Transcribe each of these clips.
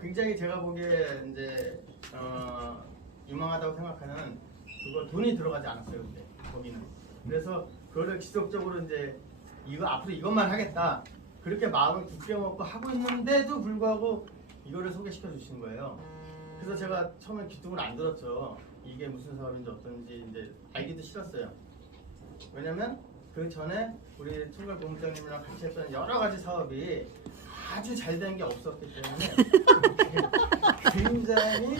굉장히 제가 보기에 이제 유망하다고 생각하는 그거 돈이 들어가지 않았어요 근데 거기는. 그래서 그거를 지속적으로 이제 이거 앞으로 이것만 하겠다 그렇게 마음을 굳게 먹고 하고 있는데도 불구하고 이거를 소개시켜 주신 거예요. 그래서 제가 처음에 귀뚱을 안 들었죠. 이게 무슨 사업인지 어떤지 이제 알기도 싫었어요. 왜냐면 그 전에 우리 총괄 본부장님이랑 같이 했던 여러 가지 사업이 아주 잘 된 게 없었기 때문에 굉장히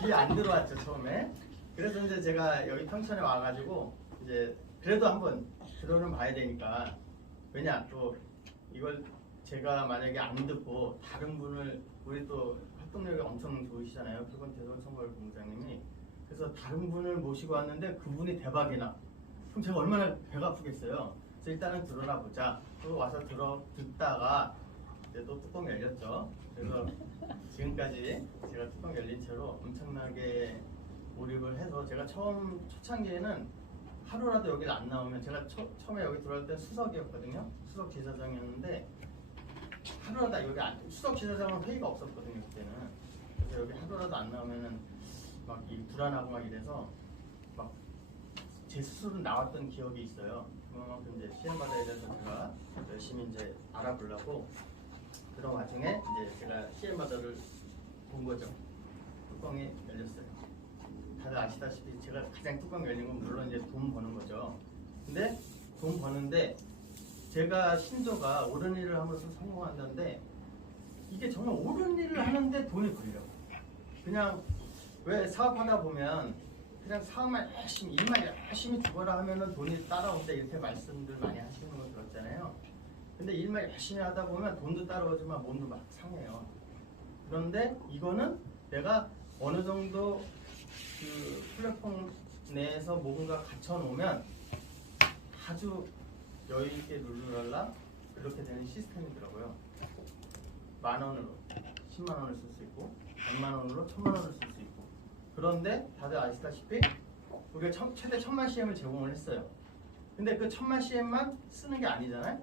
귀에 안 들어왔죠 처음에. 그래서 이제 제가 여기 평촌에 와가지고 이제 그래도 한번 들어는 봐야 되니까. 왜냐 또 이걸 제가 만약에 안 듣고 다른 분을, 우리 또 활동력이 엄청 좋으시잖아요 표건태선 총괄 본부장님이. 그래서 다른 분을 모시고 왔는데 그분이 대박이나 그럼 제가 얼마나 배가 아프겠어요. 그래서 일단은 들어나 보자. 또 와서 듣다가 이제 또 뚜껑 열렸죠. 그래서 지금까지 제가 뚜껑 열린 채로 엄청나게 몰입을 해서, 제가 초창기에는 하루라도 여기를 안 나오면, 제가 처음에 여기 들어올 때 수석이었거든요. 수석 지사장이었는데 하루라도 여기 수석 지사장은 회의가 없었거든요 그때는. 그래서 여기 하루라도 안 나오면은 막 불안하고 막 이래서 막 제 스스로 나왔던 기억이 있어요. 그만큼 이제 시험받아야 돼서 제가 열심히 이제 알아보려고 그런 와중에 이제 제가 시엠바더를 본 거죠. 뚜껑이 열렸어요. 다들 아시다시피 제가 가장 뚜껑 열린 건 물론 이제 돈 버는 거죠. 근데 돈 버는데 제가 신조가 옳은 일을 하면서 성공한다는데 이게 정말 옳은 일을 하는데 돈이 걸려. 그냥 왜 사업하다 보면 그냥 사업만 열심히, 일만 열심히 죽어라 하면은 돈이 따라온다 이렇게 말씀들 많이 하시는 거 들었잖아요. 근데 일만 열심히 하다 보면 돈도 따라오지만 몸도 막 상해요. 그런데 이거는 내가 어느 정도 그 플랫폼 내에서 뭔가 갖춰놓으면 아주 여유있게 룰루랄라 그렇게 되는 시스템이더라고요. 10,000원으로 100,000원을 쓸 수 있고 100,000원으로 1,000,000원을 쓸 수 있고. 그런데 다들 아시다시피 우리가 최대 1,000,000 CM을 제공을 했어요. 근데 그 1,000,000 CM만 쓰는 게 아니잖아요.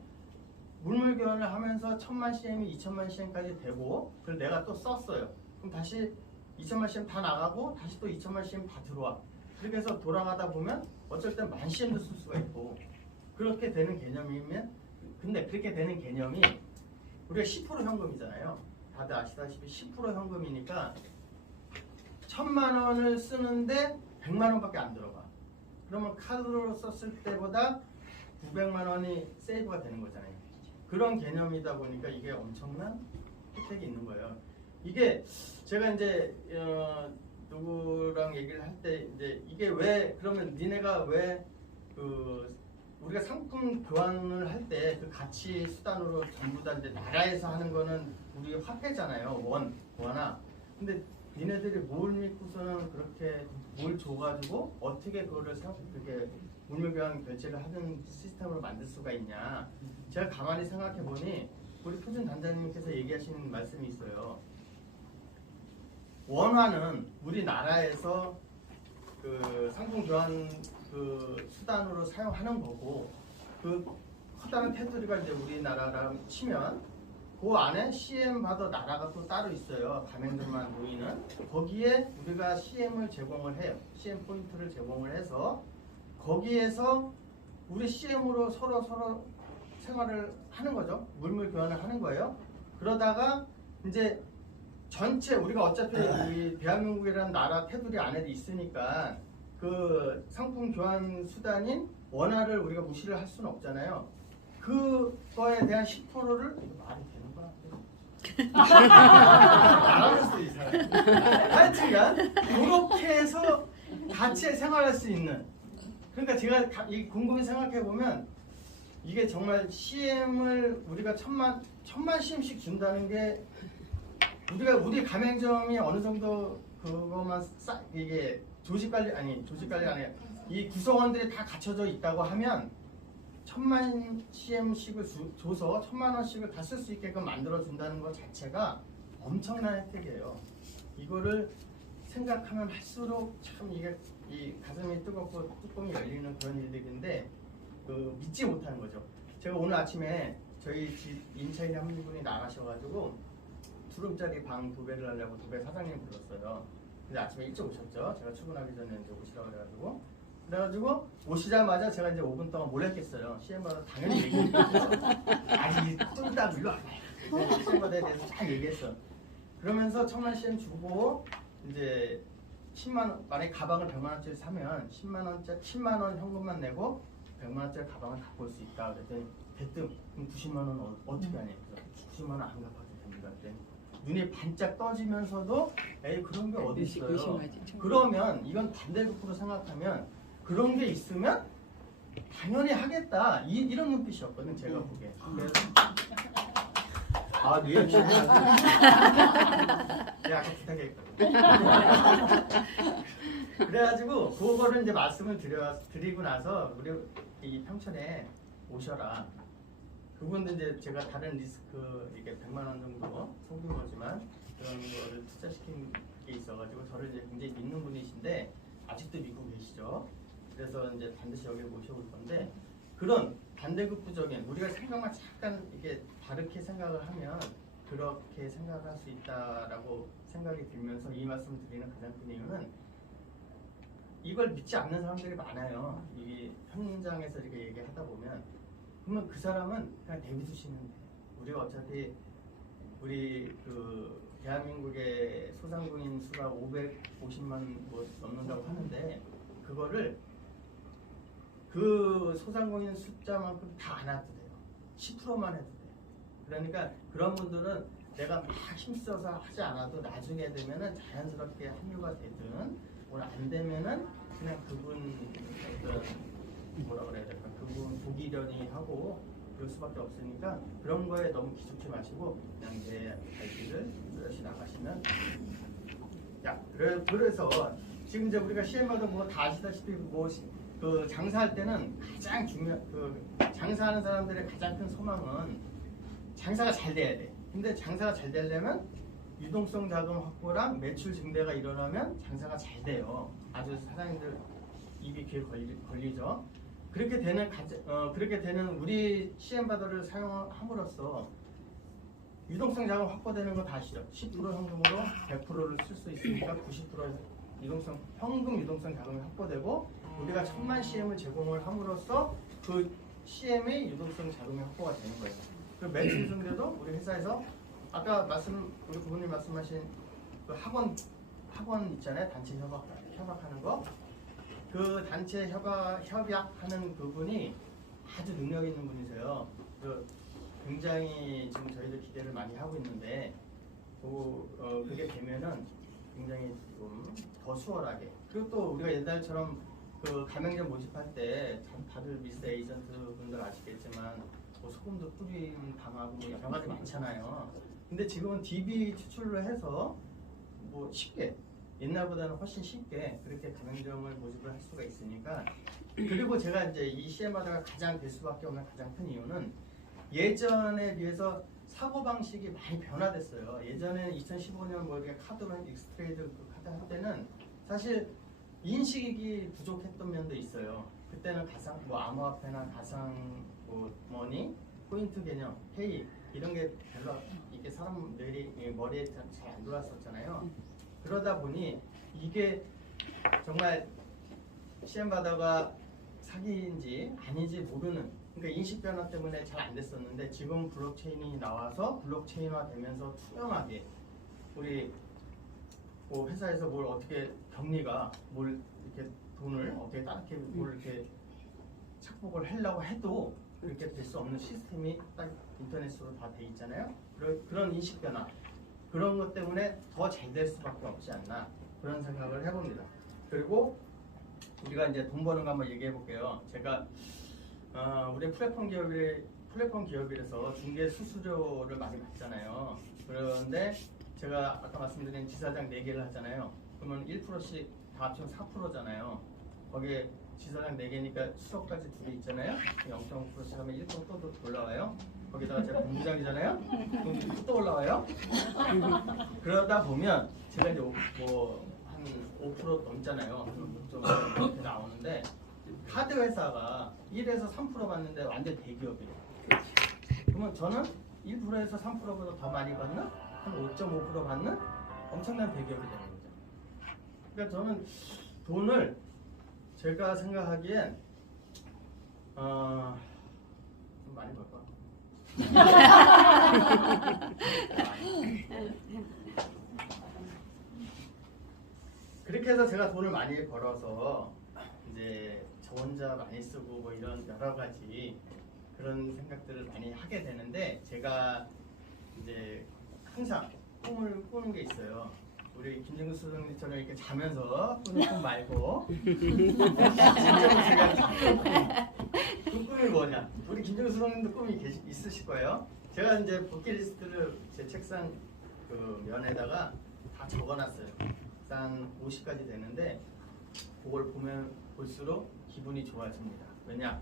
물물 교환을 하면서 1,000,000 CM이 2,000,000 CM까지 되고, 그걸 내가 또 썼어요. 그럼 다시 2,000,000 CM 다 나가고 다시 또 2,000,000 CM 다 들어와. 그렇게 해서 돌아가다 보면 어쩔 땐 10,000 CM도 쓸 수가 있고, 그렇게 되는 개념이면, 근데 그렇게 되는 개념이 우리가 10% 현금이잖아요. 다들 아시다시피 10% 현금이니까 1,000,000원을 쓰는데 100,000원밖에 안 들어가. 그러면 카드로 썼을 때보다 900,000원이 세이브가 되는 거잖아요. 그런 개념이다 보니까 이게 엄청난 혜택이 있는 거예요. 이게 제가 이제 누구랑 얘기를 할 때 이제 이게 왜, 그러면 니네가 왜 그 우리가 상품 교환을 할 때 그 가치 수단으로 전부 다 이제 나라에서 하는 거는 우리 화폐잖아요. 원화. 근데 니네들이 뭘 믿고서는 그렇게 뭘 줘가지고 어떻게 그거를 그렇게 물물교환 결제를 하는 시스템으로 만들 수가 있냐. 제가 가만히 생각해 보니 우리 표준 단장님께서 얘기하시는 말씀이 있어요. 원화는 우리나라에서 그 상품 교환 그 수단으로 사용하는 거고, 그 커다란 테두리가 이제 우리나라랑 치면 그 안에 CM 받아 나라가 또 따로 있어요. 가맹들만 모이는. 거기에 우리가 CM을 제공을 해요. CM 포인트를 제공을 해서 거기에서 우리 CM으로 서로 생활을 하는 거죠. 물물 교환을 하는 거예요. 그러다가 이제 전체 우리가 어차피 우리 대한민국이라는 나라 테두리 안에 있으니까 그 상품 교환 수단인 원화를 우리가 무시를 할 수는 없잖아요. 그거에 대한 10%를 말이 되는 거야. 알아봤어 이 사람. 하여튼간 그렇게 해서 같이 생활할 수 있는. 그러니까 제가 이 곰곰이 생각해 보면 이게 정말 CM을 우리가 1,000만 CM씩 준다는 게, 우리 가맹점이 어느 정도 그것만 이게 조직 관리 아니에요. 이 구성원들이 다 갖춰져 있다고 하면 1,000만 CM씩을 줘서 1,000만 원씩을 다 쓸 수 있게끔 만들어 준다는 것 자체가 엄청난 혜택이에요. 이거를 생각하면 할수록 참 이게 이 가슴이 뜨겁고 뚜껑이 열리는 그런 일들인데 믿지 못하는 거죠. 제가 오늘 아침에 저희 집 임차인 한 분이 나가셔가지고 투룸짜리 방 2배를 하려고 2배 사장님 불렀어요. 근데 아침에 일찍 오셨죠. 제가 출근하기 전에 이제 오시라고 그래가지고 오시자마자 제가 이제 5분 동안 뭘 했겠어요. CM마다 당연히 얘기했죠. 아니 뚱딱 일로 와봐요. CM마다에 대해서 잘 얘기했어. 그러면서 청만 CM 주고 이제 10만 원, 만약에 가방을 100만 원짜리 사면 10만 원 현금만 내고 100만 원짜리 가방을 갖고 올 수 있다. 그랬더니 대뜸 그럼 90만 원 어떻게 하냐. 90만 원 안 갚아도 됩니다. 그랬더니 눈이 반짝 떠지면서도 에이 그런 게 어디 있어요. 그러면 이건 반대급부로 생각하면 그런 게 있으면 당연히 하겠다. 이런 눈빛이었거든 제가 보기에. 그래서 네 지금 내가 아까 부탁했거든. 그래가지고 그거를 이제 말씀을 드리고 나서 우리 이 평촌에 오셔라. 그분도 이제 제가 다른 리스크 이게 100만 원 정도 소규모지만 그런 거를 투자시킨 게 있어가지고 저를 이제 굉장히 믿는 분이신데 아직도 믿고 계시죠. 그래서 이제 반드시 여기 모셔올 건데 그런 반대급부적인 우리가 생각만 잠깐 이게 다르게 생각을 하면 그렇게 생각할 수 있다라고 생각이 들면서 이 말씀을 드리는 가장 큰 이유는 이걸 믿지 않는 사람들이 많아요. 이 현장에서 이렇게 얘기하다 보면 그러면 그 사람은 그냥 내비두시면 돼. 우리가 어차피 우리 그 대한민국의 소상공인 수가 550만 뭐 넘는다고 하는데 그거를 그 소상공인 숫자만큼 다 안 해도 돼요. 10%만 해도 돼요. 그러니까 그런 분들은 내가 막 힘써서 하지 않아도 나중에 되면은 자연스럽게 합류가 되든 오늘 안 되면은 그냥 그분 어떤 뭐라 그래야 될까 그분 보기련히 하고 그럴 수밖에 없으니까 그런 거에 너무 기죽지 마시고 그냥 내 갈 길을 뚜렷이 나가시면 그래서 지금 이제 우리가 CM마다 뭐 다 아시다시피 뭐 그 장사할 때는 가장 중요한 그 장사하는 사람들의 가장 큰 소망은 장사가 잘 돼야 돼. 근데 장사가 잘 되려면 유동성 자금 확보랑 매출 증대가 일어나면 장사가 잘 돼요. 아주 사장님들 입이 귀에 걸리죠. 그렇게 되는 우리 CM바더를 사용함으로써 유동성 자금 확보되는 거 다 아시죠? 10% 현금으로 100%를 쓸 수 있으니까 90% 현금 유동성 자금이 확보되고 우리가 1000만 CM을 제공을 함으로써 그 CM의 유동성 자금이 확보가 되는 거예요. 그 매출 증대도 우리 회사에서 아까 우리 부모님 말씀하신 그 학원 있잖아요. 단체 협약하는 거. 그 단체 협약하는 그분이 아주 능력 있는 분이세요. 굉장히 지금 저희들 기대를 많이 하고 있는데 그게 되면은 굉장히 좀 더 수월하게 그리고 또 우리가 옛날처럼 그 가맹점 모집할 때 다들 미스 에이전트 분들 아시겠지만 뭐 소금도 뿌림 당하고 뭐 여러 가지 많잖아요. 근데 지금은 DB 추출로 해서 뭐 쉽게 옛날보다는 훨씬 쉽게 그렇게 가맹점을 모집을 할 수가 있으니까 그리고 제가 이제 이 CM마다가 가장 될 수밖에 없는 가장 큰 이유는 예전에 비해서 사고방식이 많이 변화됐어요. 예전에 2015년 뭐 이렇게 카드로 익스트레이드 그 카드 할 때는 사실 인식이 부족했던 면도 있어요. 그때는 가상 뭐 암호화폐나 가상 뭐 머니, 포인트 개념, 페이 이런 게 별로 이게 사람들이 머리에 잘 안 들어왔었잖아요. 그러다 보니 이게 정말 CM바다가 사기인지 아닌지 모르는 그러니까 인식 변화 때문에 잘 안 됐었는데 지금 블록체인이 나와서 블록체인화 되면서 투명하게 우리 뭐 회사에서 뭘 어떻게 격리가 뭘 이렇게 돈을 어떻게 따르게 뭘 이렇게 착복을 하려고 해도 그렇게 될 수 없는 시스템이 딱 인터넷으로 다 돼 있잖아요. 그런 인식 변화 그런 것 때문에 더 잘 될 수밖에 없지 않나 그런 생각을 해봅니다. 그리고 우리가 이제 돈 버는 거 한번 얘기해 볼게요. 제가 우리 플랫폼 기업이라서 중개 수수료를 많이 받잖아요. 그런데 제가 아까 말씀드린 지사장 4개를 하잖아요. 그러면 1%씩 다 합치면 4%잖아요. 거기에 지사장 4개니까 수석까지 2개 있잖아요. 0.5%씩 하면 1% 또 올라와요. 거기다가 제가 본부장이잖아요. 그럼 또 올라와요. 그러다 보면 제가 이제 한 5% 넘잖아요. 좀 이렇게 나오는데 카드 회사가 1에서 3% 받는데 완전 대기업이에요. 그러면 저는 1%에서 3%보다 더 많이 받는 한 5.5% 받는 엄청난 대기업이 되는 거죠. 그러니까 저는 돈을 제가 생각하기엔 좀 많이 벌까? 그렇게 해서 제가 돈을 많이 벌어서 이제 저 혼자 많이 쓰고 뭐 이런 여러 가지 그런 생각들을 많이 하게 되는데 제가 이제 항상 꿈을 꾸는 게 있어요. 우리 김진구 수석님처럼 이렇게 자면서 꾸는 꿈 말고 진짜로 제가 그 꿈이 뭐냐? 우리 김진구 수석님도 꿈이 있으실 거예요. 제가 이제 버킷리스트를 제 책상 그 면에다가 다 적어놨어요. 한 50가지 되는데 그걸 보면 볼수록 기분이 좋아집니다. 왜냐?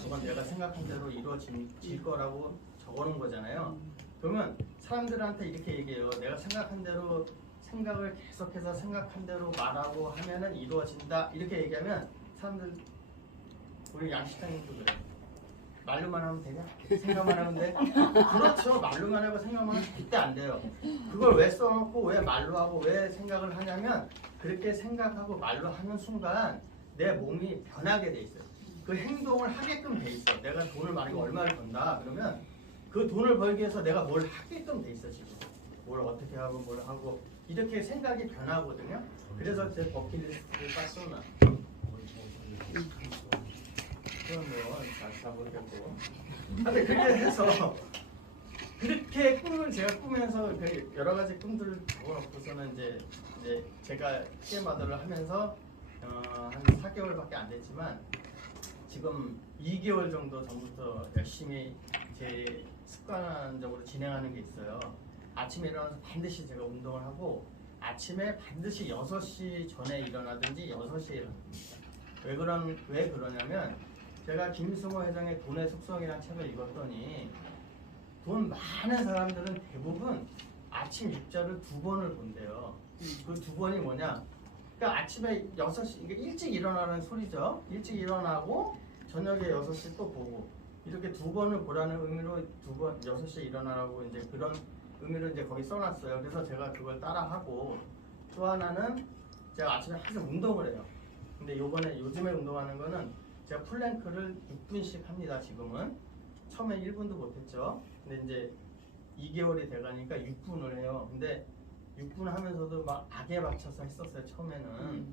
저건 내가 생각한 대로 이루어질 거라고 적어놓은 거잖아요. 그러면 사람들한테 이렇게 얘기해요. 내가 생각한 대로 생각을 계속해서 생각한 대로 말하고 하면은 이루어진다. 이렇게 얘기하면 사람들 우리 양식장님도 그래. 말로만 하면 되냐? 생각만 하면 돼? 그렇죠. 말로만 하고 생각만 하면 절대 안 돼요. 그걸 왜 써놓고 왜 말로 하고 왜 생각을 하냐면 그렇게 생각하고 말로 하는 순간 내 몸이 변하게 돼 있어요. 그 행동을 하게끔 돼 있어. 내가 돈을 만약에 얼마를 번다 그러면 그 돈을 벌기 위해서 내가 뭘 하게끔 돼 있어 지금. 뭘 어떻게 하고 뭘 하고 이렇게 생각이 변하거든요. 그래서 제 버킷리스트를 딱 써놔. 그건 잘 모르겠고. 근데 그렇게 해서 그렇게 꿈을 제가 꾸면서 여러 가지 꿈들을 적어놓고서는 이제 제가 TM아더를 하면서 한 4개월밖에 안 됐지만 지금 2개월 정도 전부터 열심히 제 습관적으로 진행하는 게 있어요. 아침에 일어나서 반드시 제가 운동을 하고 아침에 반드시 6시 전에 일어나든지 6시에 일어납니다. 왜 그러냐면 제가 김승호 회장의 돈의 속성이라는 책을 읽었더니 돈 많은 사람들은 대부분 아침 입자를 2번을 본대요. 그 2번이 뭐냐? 그러니까 아침에 6시, 이게 일찍 일어나는 소리죠. 일찍 일어나고 저녁에 6시 또 보고 이렇게 2번을 보라는 의미로 6시에 일어나라고 이제 그런 의미로 이제 거기 써놨어요. 그래서 제가 그걸 따라하고 또 하나는 제가 아침에 항상 운동을 해요. 근데 요즘에 운동하는 거는 제가 플랭크를 6분씩 합니다. 지금은 처음에 1분도 못했죠. 근데 이제 2개월이 돼가니까 6분을 해요. 근데 6분 하면서도 막 악에 맞춰서 했었어요. 처음에는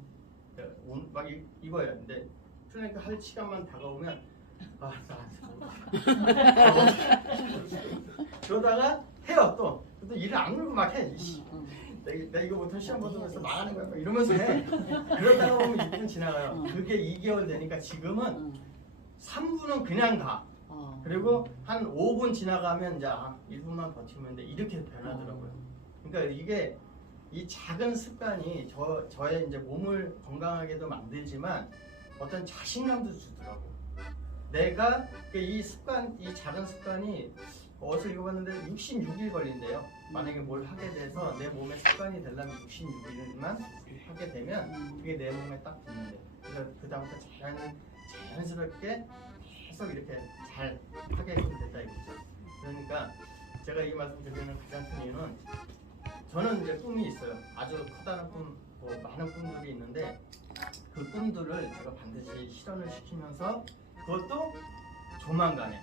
막 이거예요. 근데 플랭크 할 시간만 다가오면 그러다가 해요. 또 일을 안 누르고 막 해. 내가 이거 못하면 시험 보면서 망하는 거야. 이러면서 해. 그러다가 보면 6분 지나가요. 그게 2개월 되니까 지금은 3분은 그냥 가. 그리고 한 5분 지나가면 이제 1분만 버티면 돼. 이렇게 변하더라고요. 그러니까 이게 이 작은 습관이 저의 이제 몸을 건강하게도 만들지만 어떤 자신감도 주더라고. 내가 이 작은 습관이 어디서 읽어봤는데 66일 걸린대요. 만약에 뭘 하게 돼서 내 몸에 습관이 되려면 66일만 하게 되면 그게 내 몸에 딱 붙는데 그래서 그 다음부터 자연스럽게 계속 이렇게 잘 하게 됐다 이거죠. 그러니까 제가 이 말씀 드리는 가장 큰 이유는 저는 이제 꿈이 있어요. 아주 커다란 꿈, 많은 꿈들이 있는데 그 꿈들을 제가 반드시 실현을 시키면서 그것도 조만간에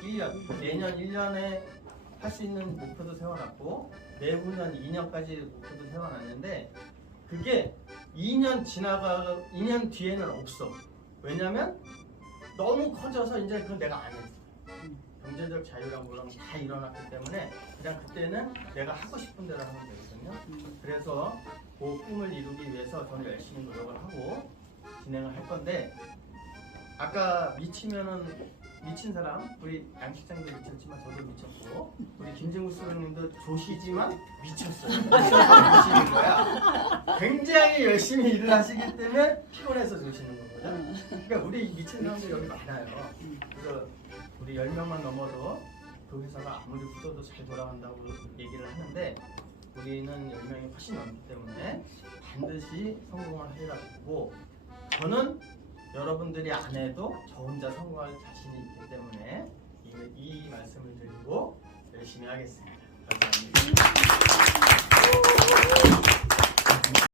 1년, 내년 1년에 할 수 있는 목표도 세워놨고 내후년 2년까지 목표도 세워놨는데 그게 2년 뒤에는 없어. 왜냐면 너무 커져서 이제 그건 내가 안 했어. 경제적 자유랑 물론 다 일어났기 때문에 그냥 그때는 내가 하고 싶은 대로 하면 되거든요. 그래서 그 꿈을 이루기 위해서 저는 열심히 노력을 하고 진행을 할 건데 아까 미친 사람, 우리 양식장도 미쳤지만 저도 미쳤고 우리 김진구 수석님도 조시지만 미쳤어요. 미치는 거야. 굉장히 열심히 일을 하시기 때문에 피곤해서 조시는 거거든. 그러니까 우리 미친 사람들 여기 많아요. 그래서 우리 10명만 넘어도 그 회사가 아무리 후져도 잘 돌아간다고 얘기를 하는데 우리는 10명이 훨씬 넘기 때문에 반드시 성공을 하리라고 저는 여러분들이 안 해도 저 혼자 성공할 자신이 있기 때문에 이 말씀을 드리고 열심히 하겠습니다. 감사합니다.